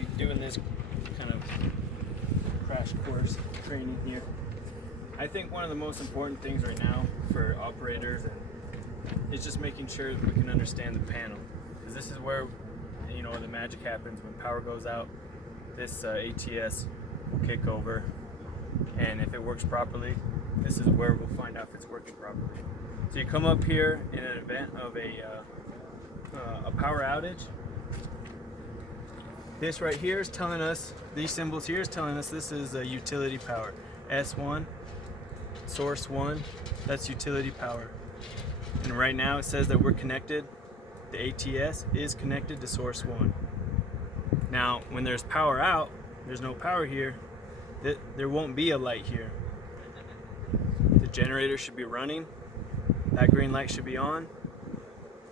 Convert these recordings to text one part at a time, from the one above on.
be doing this kind of crash course training here. I think one of the most important things right now for operators is just making sure that we can understand the panel, because this is where, you know, the magic happens. When power goes out, this ATS will kick over, and if it works properly, this is where we'll find out if it's working properly. So you come up here in an event of a power outage. This right here is telling us, these symbols here is telling us this is a utility power. S1, source 1, that's utility power. And right now it says that we're connected, the ATS is connected to source 1. Now, when there's power out, there's no power here, there won't be a light here. The generator should be running, that green light should be on,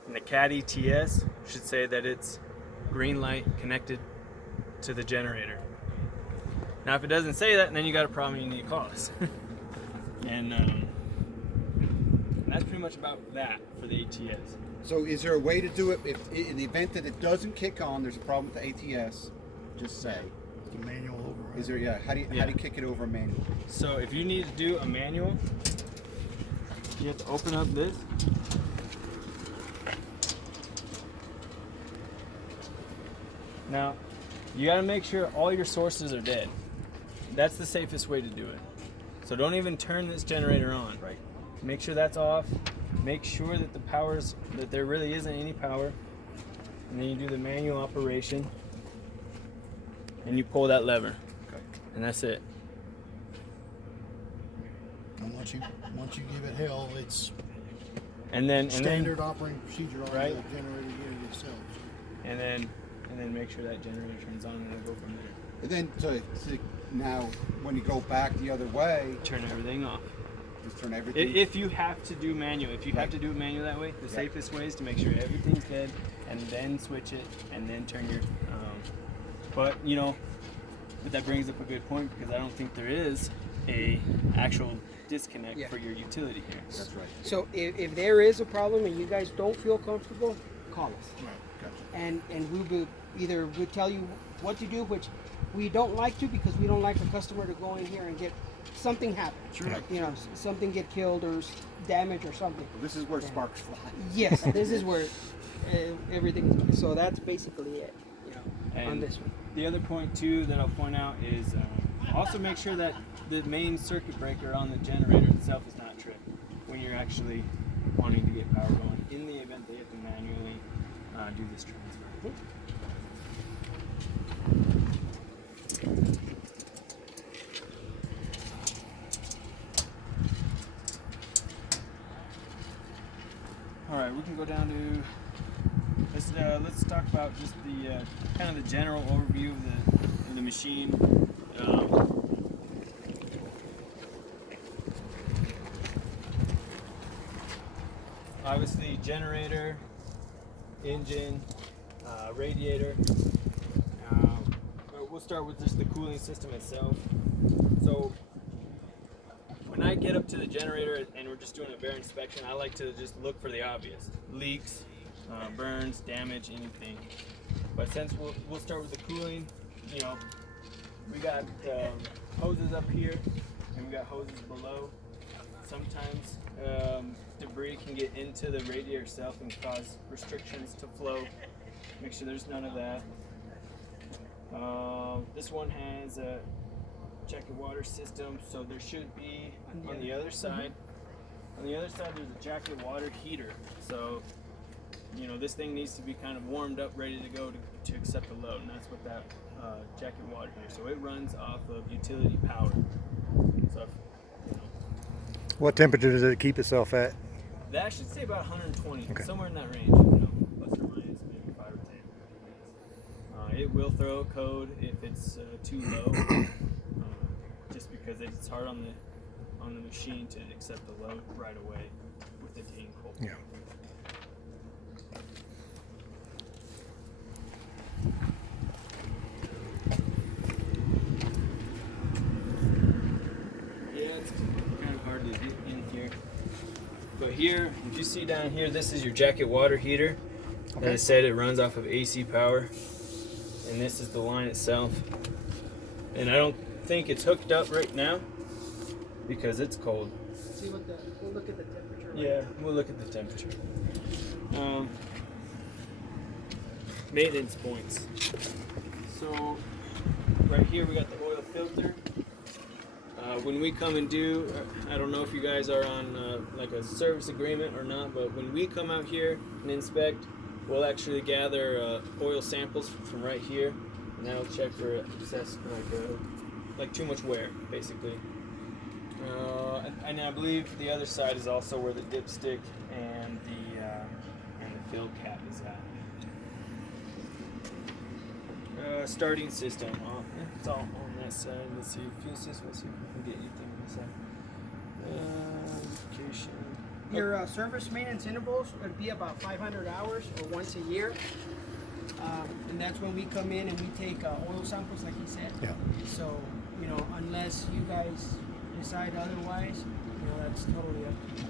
and the CAT ETS should say that it's green light connected to the generator. Now, if it doesn't say that, then you got a problem, you need to call us. And that's pretty much about that for the ATS. So is there a way to do it if in the event that it doesn't kick on, there's a problem with the ATS, just say. The manual override. Is there, how do you kick it over manual? So if you need to do a manual, you have to open up this. Now, you got to make sure all your sources are dead. That's the safest way to do it. So don't even turn this generator on. Right. Make sure that's off. Make sure that that there really isn't any power. And then you do the manual operation. And you pull that lever. Okay. And that's it. And once you give it hell, it's And standard operating procedure on Right. the generator unit itself. and then make sure that generator turns on, and it'll go from there. And then to now, when you go back the other way, Turn everything off. just turn everything. If you have to do manual, if you have to do it manual that way, the safest way is to make sure everything's dead, and then switch it, and then turn your. But you know, that brings up a good point, because I don't think there is a actual disconnect for your utility here. That's right. So if there is a problem and you guys don't feel comfortable, call us. Right. Gotcha. And we will either we'll tell you what to do, which we don't like to, because we don't like the customer to go in here and get something happen. Sure. You know, something get killed or damage or something. Well, this is where sparks fly. Yes, this is where everything is. So that's basically it. You know, on And this one. the other point too that I'll point out is also make sure that the main circuit breaker on the generator itself is not tripped when you're actually wanting to get power going, in the event that you have to manually do this transfer. All right, we can go down to let's talk about just the kind of the general overview of the machine. Obviously, generator, engine, radiator. But we'll start with just the cooling system itself. So when I get up to the generator and we're just doing a bare inspection, I like to just look for the obvious: leaks, burns, damage, anything. But since we'll start with the cooling, you know, we got hoses up here and we got hoses below. Sometimes debris can get into the radiator itself and cause restrictions to flow. Make sure there's none of that. This one has a jacket water system, so there should be on the other side. On the other side, there's a jacket water heater. So, you know, this thing needs to be kind of warmed up, ready to go to accept the load, and that's what that jacket water heater. So it runs off of utility power. So, you know, What temperature does it keep itself at? that should say about 120, Okay. somewhere in that range, you know, plus or minus maybe 5 or 10. It will throw a code if it's too low, just because it's hard on the machine to accept the load right away with it being cold. Yeah. Yeah, it's kind of hard to get in here. But here, if you see down here, this is your jacket water heater. As I said, it runs off of AC power. and this is the line itself. And I don't think it's hooked up right now because it's cold. See what we'll look at the temperature. Yeah, we'll look at the temperature. Maintenance points. So right here we got the oil filter. When we come and do, I don't know if you guys are on like a service agreement or not, but when we come out here and inspect, we'll actually gather oil samples from right here, and that'll check for excess, like too much wear, basically. And I believe the other side is also where the dipstick and the fill cap is at. Starting system. It's all on that side. Let's see. Fuel system. Let's see if we can get anything on this side. Application. Your service maintenance intervals would be about 500 hours or once a year. And that's when we come in and we take oil samples, like he said. Yeah. So, unless you guys decide otherwise, that's totally up to you.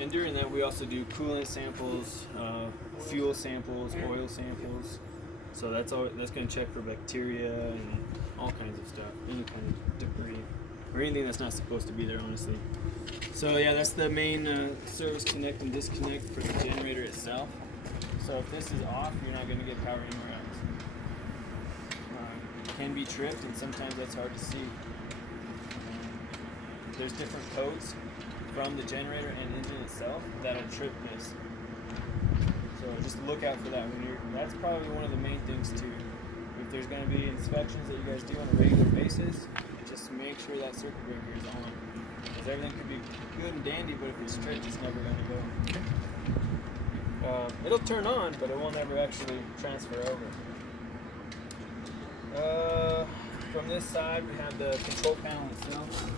And during that, we also do coolant samples, fuel samples, oil samples. So that's going to check for bacteria and all kinds of stuff, any kind of debris, or anything that's not supposed to be there, honestly. So yeah, that's the main service connect and disconnect for the generator itself. So if this is off, you're not going to get power anywhere else. It can be tripped, and sometimes that's hard to see. There's different codes from the generator and engine itself that'll trip this. So just look out for that that's probably one of the main things too. If there's going to be inspections that you guys do on a regular basis, just make sure that circuit breaker is on. Because everything could be good and dandy, but if it's tripped, it's never going to go. It'll turn on, but it won't ever actually transfer over. From this side, we have the control panel itself.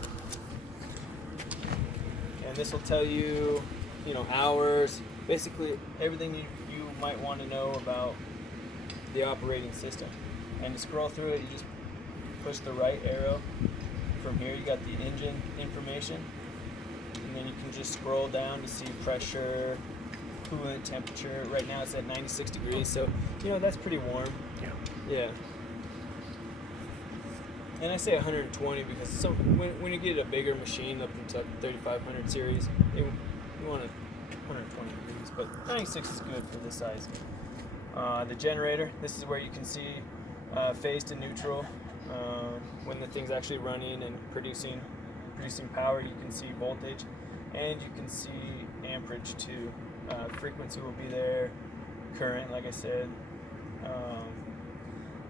And this will tell you, hours, basically everything you might want to know about the operating system. And to scroll through it, you just push the right arrow. From here, you got the engine information, and then you can just scroll down to see pressure, coolant temperature. Right now it's at 96 degrees, so that's pretty warm. Yeah. And I say 120 because when you get a bigger machine up into 3500 series, you want it 120 degrees, but 96 is good for this size. The generator, this is where you can see phase to neutral. When the thing's actually running and producing power, you can see voltage, and you can see amperage too. Frequency will be there, current, like I said.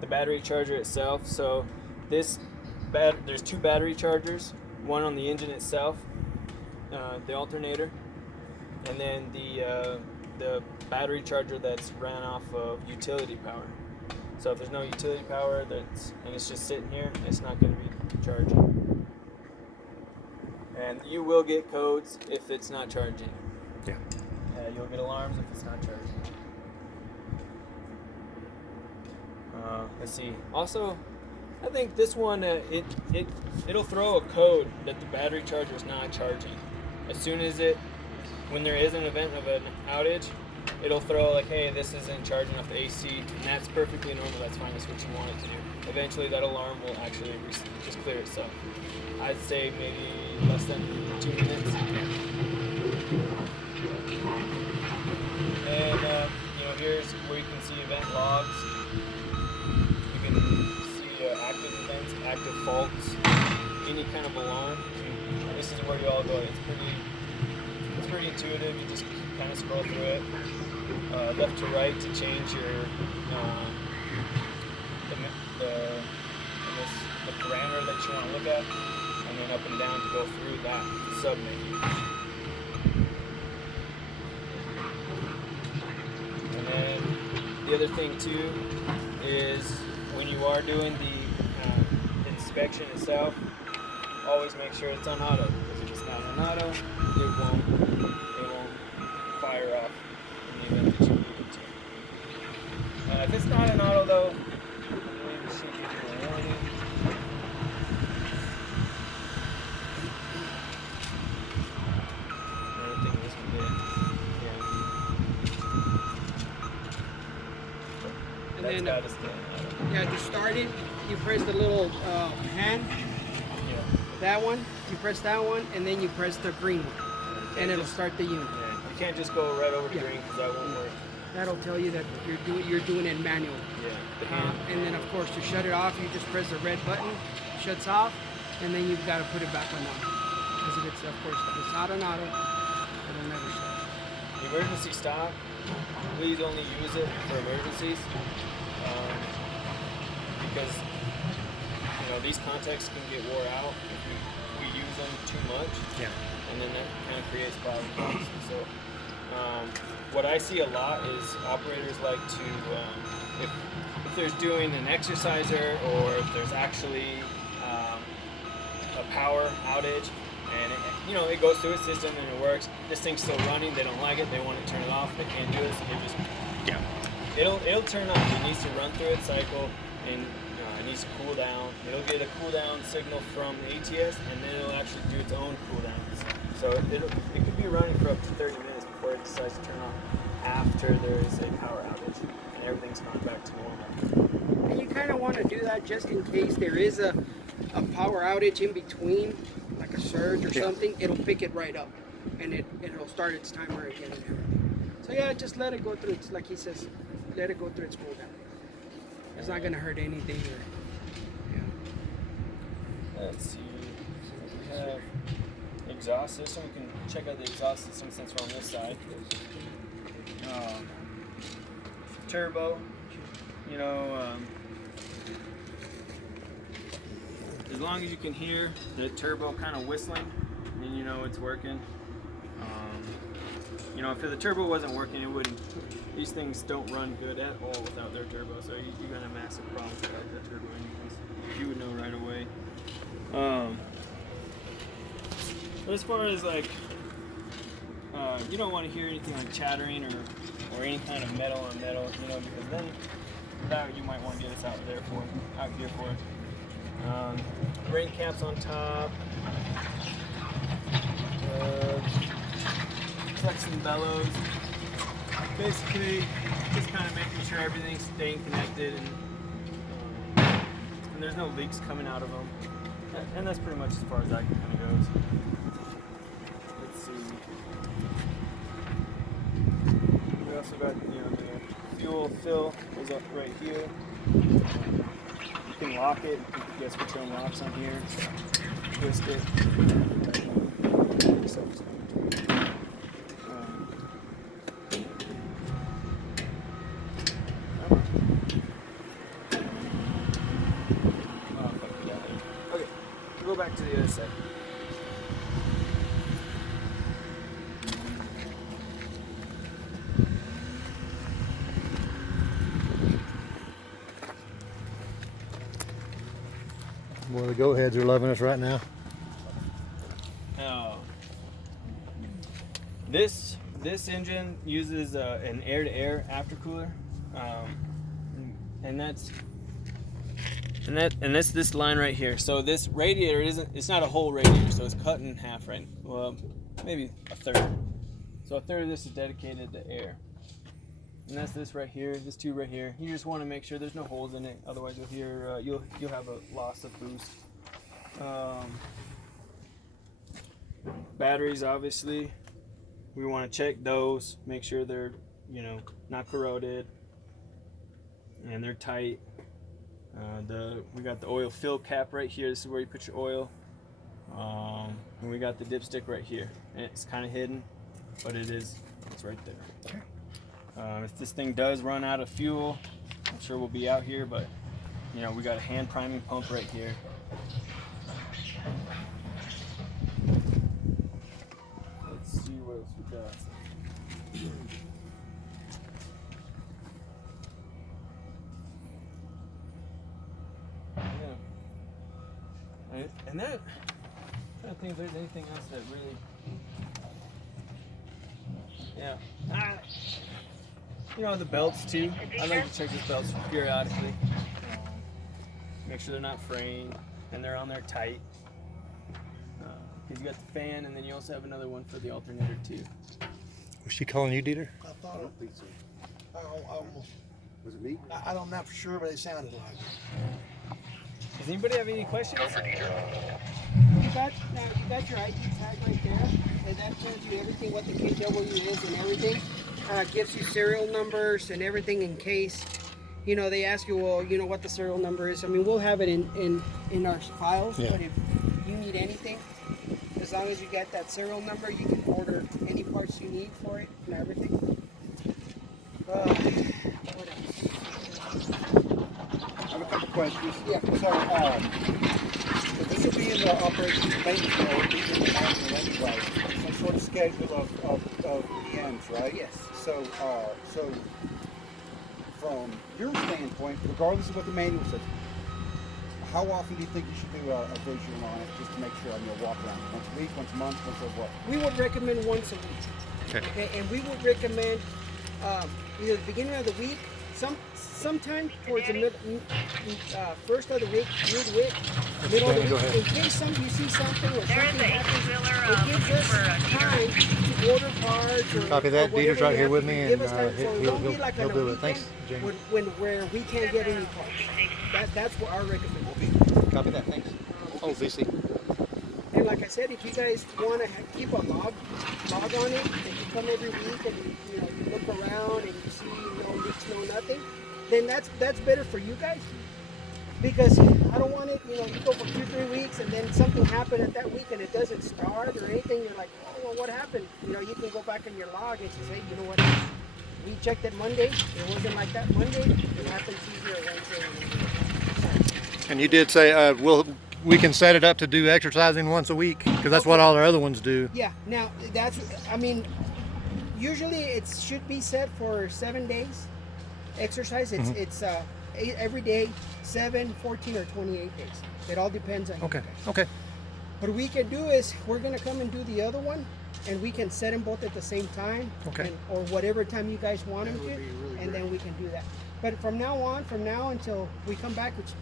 The battery charger itself. So there's two battery chargers, one on the engine itself, the alternator, and then the battery charger that's ran off of utility power. So if there's no utility power and it's just sitting here, it's not going to be charging. And you will get codes if it's not charging. Yeah. You'll get alarms if it's not charging. Let's see. Also, I think this one it'll throw a code that the battery charger is not charging. As soon as when there is an event of an outage, it'll throw like, hey, this isn't charging off the AC, and that's perfectly normal. That's fine. That's what you want it to do. Eventually, that alarm will actually just clear itself. I'd say maybe less than 2 minutes. And here's where you can see event logs. You can see active events, active faults, any kind of alarm. And this is where you all go. It's pretty intuitive. You just kind of scroll through it. Left to right to change your the parameter that you want to look at, and then up and down to go through that sub-menu. And then the other thing too is when you are doing the inspection itself, always make sure it's on auto, because if it's not on auto, it won't fire off in the event that you need it to. If it's not an auto though, I believe it should give you a warning. I think this would be it. Yeah. And That's then, got to stay. yeah, to start it, you press the little hand, Yeah. that one. You press that one, and then you press the green one, and it'll start the unit. Yeah. You can't just go right over to Yeah. green because that won't work. That'll tell you that you're doing it manually. Yeah. The hand. And then of course to shut it off, you just press the red button, shuts off, and then you've got to put it back on auto. Because if it's of course if it's not on auto, it'll never start. Emergency stop. Please only use it for emergencies, because these contacts can get wore out if we use them too much. Yeah. And then that kind of creates problems. So, what I see a lot is operators like to, if there's doing an exerciser or if there's actually a power outage and it goes through a system and it works, this thing's still running, they don't like it, they want to turn it off, they can't do it, so they just, it'll turn on. It needs to run through its cycle and it needs to cool down. It'll get a cool down signal from the ATS and then it'll actually do its own cool downs. So it could be running for up to 30 minutes before it decides to turn on after there is a power outage and everything's gone back to normal. And you kind of want to do that just in case there is a power outage in between, like a surge or something. It'll pick it right up, and it'll start its timer again and everything. So yeah, just let it go through its, like he says, let it go through its cool down. It's not gonna hurt anything. Let's see. We have exhaust system. We can check out the exhaust system since we're on this side. Turbo. As long as you can hear the turbo kind of whistling, then you know it's working. If the turbo wasn't working, it wouldn't. These things don't run good at all without their turbo, so you're gonna have massive problems without that turbo anyways. You would know right away. But as far as you don't want to hear anything like chattering or any kind of metal on metal, because then that you might want to get us out here for. Rain caps on top. Flexion bellows. Basically, just kind of making sure everything's staying connected and there's no leaks coming out of them. And that's pretty much as far as that kind of goes. Let's see. We also got the fuel fill goes up right here. You can lock it. You guys put your own locks on here. Twist it. Okay, we'll go back to the other side. Well, the go-aheads are loving us right now. This engine uses an air-to-air aftercooler, and that's this line right here. So this radiator it's not a whole radiator, so it's cut in half, right? Well, maybe a third. So a third of this is dedicated to air, and that's this right here, this tube right here. You just want to make sure there's no holes in it, otherwise you'll hear you'll have a loss of boost. Batteries, obviously, we want to check those, make sure they're not corroded and they're tight. We got the oil fill cap right here. This is where you put your oil. And we got the dipstick right here. And it's kind of hidden, but it's right there. If this thing does run out of fuel, I'm sure we'll be out here, but we got a hand priming pump right here. Let's see what else we got. And that, I'm trying to think if there's anything else that really, the belts too. I like to check these belts periodically. Make sure they're not fraying and they're on there tight. Because you got the fan and then you also have another one for the alternator too. Was she calling you, Dieter? I thought it. I almost Was it me? I'm not for sure, but it sounded like it. Does anybody have any questions? You got your ID tag right there, and that tells you everything what the KW is and everything. Gives you serial numbers and everything in case, you know, they ask you, well, you know what the serial number is. I mean, we'll have it in our files, Yeah. but if you need anything, as long as you get that serial number, you can order any parts you need for it and everything. What else? I have a couple questions. Yeah. So this will be in the operations and maintenance mode, be in the manual anyway. Some sort of schedule of EMs, right? Yes. So from your standpoint, regardless of what the manual says, how often do you think you should do a visual on it, just to make sure I'm gonna walk around? Once a week, once a month, once a what? We would recommend once a week. Okay. And we would recommend either the beginning of the week, sometime towards the first of the week, midweek, middle of the Go week, ahead. in case you see something or There is something a happens. wheeler It gives us for a time to order parts or Copy that. or Dieter's whatever right we here have with to me, give and us time, so it he'll won't be like on a do it. weekend Thanks, Jamie. where we can't get any parts. That's what our recommendation. Copy that. Thanks. Oh, VC. And like I said, if you guys want to keep a log on it, and you come every week and you look around and you see no leaks, no nothing, then that's better for you guys. Because I don't want it, you go for 2-3 weeks and then something happened at that week and it doesn't start or anything. You're like, oh, well, what happened? You can go back in your log and say, hey, you know what? We checked it Monday. It wasn't like that Monday. It happened Tuesday or Wednesday. And you did say we can set it up to do exercising once a week, because that's what all our other ones do. Yeah. Now usually it should be set for 7 days. Exercise. It's every day, 7, 14, or 28 days. It all depends on you Okay. guys. Okay. What we can do is we're gonna come and do the other one, and we can set them both at the same time, Okay. or whatever time you guys want them That would to, be really and great. then we can do that. But from now until we come back, which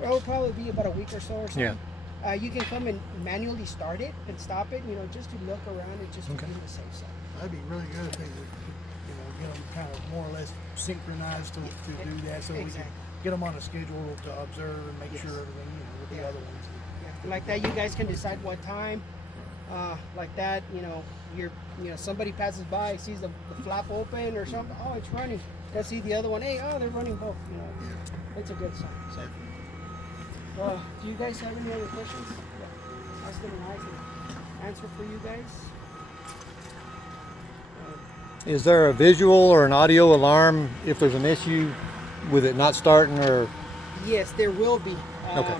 will probably be about a week or so or something. Yeah. You can come and manually start it and stop it, just to look around and just to Okay. be on the safe side. That'd be really good if they would, get them kind of more or less synchronized to do that, so we can Exactly. get them on a schedule to observe and make Yes. sure everything, with the Yeah. other ones. Yeah. Like that, you guys can decide what time. Like that, somebody passes by, sees the flap open or something. Oh, it's running. Go see the other one. Hey, they're running both. It's a good sign. So, do you guys have any other questions? Yeah. Ask them and I can answer for you guys. Is there a visual or an audio alarm if there's an issue with it not starting, or? Yes, there will be. Okay.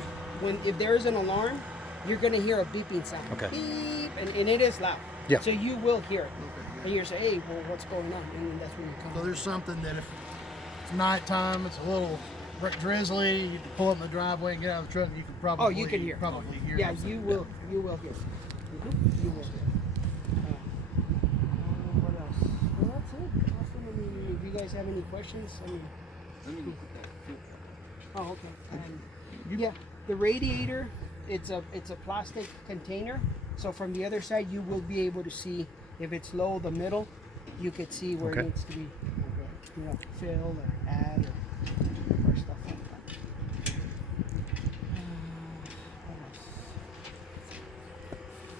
If there is an alarm, you're going to hear a beeping sound. Okay. Beep, and it is loud. Yeah. So you will hear it. Okay, And you're saying, hey, well, what's going on? And that's when you come. So there's something that if it's nighttime, it's a little drizzly, you can pull up in the driveway and get out of the truck, and you can probably Oh, you can hear. Probably hear. Yeah, something. you will hear. You will hear. What else? Well, that's it. Awesome. I mean, if you guys have any questions, Oh, okay. Yeah, the radiator, it's a plastic container. So from the other side, you will be able to see if it's low, the middle, you could see where Okay. it needs to be, fill or add or stuff like that. What else?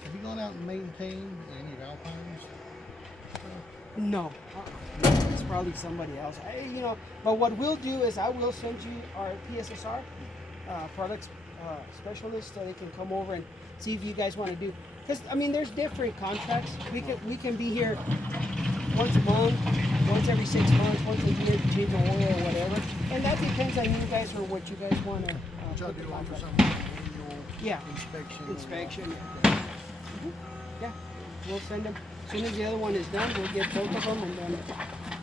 Have you gone out and maintained any of Alpine's? No, it's probably somebody else. But what we'll do is I will send you our PSSR products specialist so they can come over and see if you guys want to do. Because there's different contracts. We can be here once a month, once every 6 months, once a year to change the oil or whatever, and that depends on you guys or what you guys want to. Try to do like contract. some annual Yeah. inspection. Inspection. Yeah, we'll send them. As soon as the other one is done, we'll get both of them and then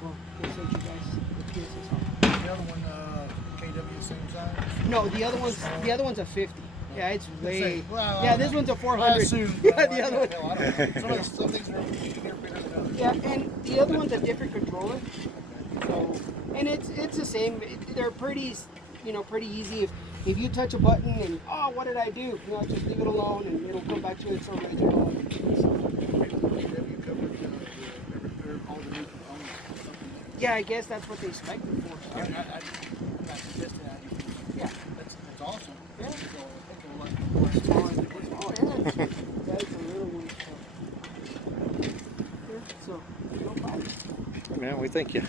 we'll send you guys the PSSR. The other one, KW same size. No, the other one's a 50. Yeah, it's way. Well, Yeah, this one's a I 400. assume. Yeah, the other one. Hell, I don't know. Some things are bigger than others. Yeah, and the other one's a different controller. So, and it's the same. They're pretty, pretty easy. If you touch a button and what did I do? Just leave it alone and it'll come back to its original. KW covered all the new components or something. Yeah, I guess that's what they spec it for. I'm not suggesting that. Yeah. That's awesome. Yeah. So I think a lot more smaller than this. Oh, yeah. That's a little one. So, no problem. Man, we thank you.